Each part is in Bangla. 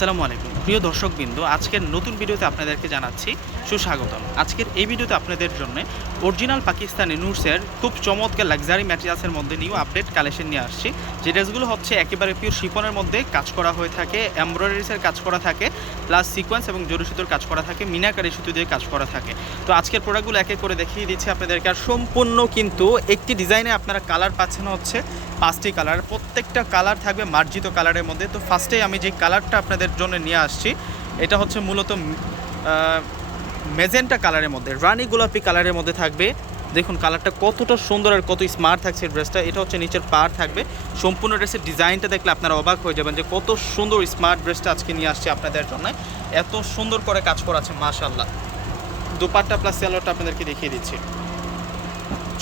আসসালামু আলাইকুম প্রিয় দর্শকবৃন্দ, আজকের নতুন ভিডিওতে আপনাদেরকে জানাচ্ছি সুস্বাগতম। আজকের এই ভিডিওতে আপনাদের জন্য অরিজিনাল পাকিস্তানি নুটসের খুব চমৎকার লাক্সারি ম্যাটেরিয়ালসের মধ্যে নিউ আপডেট কালেকশন নিয়ে আসছি। যে ড্রেসগুলো হচ্ছে একেবারে পিওর শিফনের মধ্যে কাজ করা হয়ে থাকে, এমব্রয়ডারিসের কাজ করা থাকে, প্লাস সিকোয়েন্স এবং জরি সুতোর কাজ করা থাকে, মিনাকারি সুতো দিয়ে কাজ করা থাকে। তো আজকের প্রোডাক্টগুলো এক এক করে দেখিয়ে দিচ্ছি আপনাদেরকে। আর সম্পূর্ণ কিন্তু একটি ডিজাইনে আপনারা কালার পাচ্ছেন হচ্ছে 5টি কালার, প্রত্যেকটা কালার থাকবে মার্জিত কালারের মধ্যে। তো ফার্স্টে আমি যে কালারটা আপনাদের জন্য নিয়ে আসছি, এটা হচ্ছে মূলত মেজেন্টা কালারের মধ্যে, রানী গোলাপি কালারের মধ্যে থাকবে। দেখুন কালারটা কতটা সুন্দর আর কত স্মার্ট থাকছে ড্রেসটা। এটা হচ্ছে নিচের পাড় থাকবে। সম্পূর্ণ ড্রেসের ডিজাইনটা দেখলে আপনারা অবাক হয়ে যাবেন যে কত সুন্দর স্মার্ট ড্রেসটা আজকে নিয়ে আসছে আপনাদের জন্য। এত সুন্দর করে কাজ করা আছে মাশাআল্লাহ। দুপাট্টা প্লাস সালোয়ারটা আপনাদেরকে দেখিয়ে দিচ্ছি।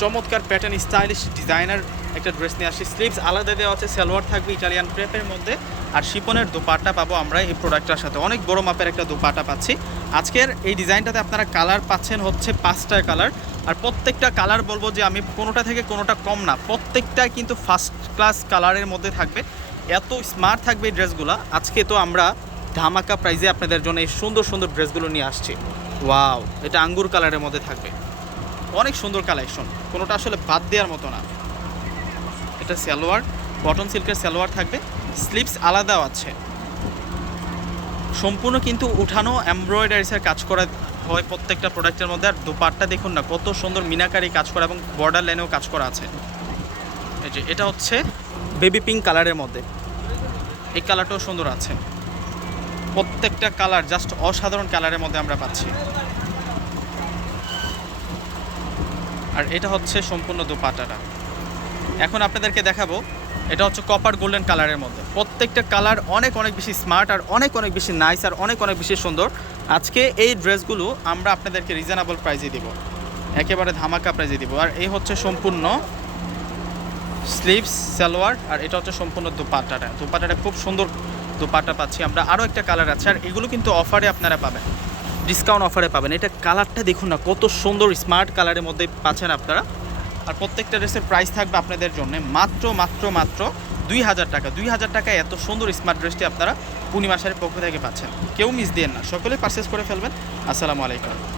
চমৎকার প্যাটার্ন স্টাইলিশ ডিজাইনার একটা ড্রেস নিয়ে আসি। স্লিভস আলাদা দেওয়া আছে, সালোয়ার থাকবে ইটালিয়ান ক্রেপের মধ্যে, আর শিপনের দোপাট্টা পাবো আমরা এই প্রোডাক্টটার সাথে। অনেক বড় মাপের একটা দোপাট্টা পাচ্ছি। আজকের এই ডিজাইনটাতে আপনারা কালার পাচ্ছেন হচ্ছে 5টা কালার, আর প্রত্যেকটা কালার বলবো যে আমি কোনোটা থেকে কোনোটা কম না, প্রত্যেকটাই কিন্তু ফার্স্ট ক্লাস কালারের মধ্যে থাকবে। এত স্মার্ট থাকবে এই ড্রেসগুলো। আজকে তো আমরা ধামাকা প্রাইজে আপনাদের জন্য এই সুন্দর সুন্দর ড্রেসগুলো নিয়ে আসছি। ওয়াও, এটা আঙ্গুর কালারের মধ্যে থাকবে, অনেক সুন্দর কালেকশন, কোনোটা আসলে বাদ দেওয়ার মতো না। এটা সালোয়ার, কটন সিল্কের সালোয়ার থাকবে, স্লিভস আলাদাও আছে। সম্পূর্ণ কিন্তু উঠানো এমব্রয়ডারিসের কাজ করা হয় প্রত্যেকটা প্রোডাক্টের মধ্যে। আর দোপাট্টা দেখুন না কত সুন্দর মিনাকারি কাজ করা এবং বর্ডার লাইনেও কাজ করা আছে। এই যে এটা হচ্ছে বেবি পিঙ্ক কালারের মধ্যে, এই কালারটাও সুন্দর আছে। প্রত্যেকটা কালার জাস্ট অসাধারণ কালারের মধ্যে আমরা পাচ্ছি। আর এটা হচ্ছে সম্পূর্ণ দোপাট্টাটা। এখন আপনাদেরকে দেখাবো, এটা হচ্ছে কপার গোল্ডেন কালারের মধ্যে। প্রত্যেকটা কালার অনেক অনেক বেশি স্মার্ট আর অনেক অনেক বেশি নাইস আর অনেক অনেক বেশি সুন্দর। আজকে এই ড্রেসগুলো আমরা আপনাদেরকে রিজনেবল প্রাইসে দিব, একেবারে ধামাকা প্রাইসে দিব। আর এই হচ্ছে সম্পূর্ণ স্লিভস সালোয়ার, আর এটা হচ্ছে সম্পূর্ণ দোপাট্টাটা। দোপাট্টাটা খুব সুন্দর দোপাট্টা পাচ্ছি আমরা। আরও একটা কালার আছে, আর এগুলো কিন্তু অফারে আপনারা পাবেন, ডিসকাউন্ট অফারে পাবেন। এটা কালারটা দেখুন না কত সুন্দর স্মার্ট কালারের মধ্যে পাচ্ছেন আপনারা। আর প্রত্যেকটা ড্রেসের প্রাইস থাকবে আপনাদের জন্য মাত্র মাত্র মাত্র 2000 টাকা। 2000 টাকায় এত সুন্দর স্মার্ট ড্রেসটি আপনারা পূর্ণিমা শাড়ির পক্ষ থেকে পাচ্ছেন। কেউ মিস দিয়েন না, সকলে পারচেস করে ফেলবেন। আসসালামু আলাইকুম।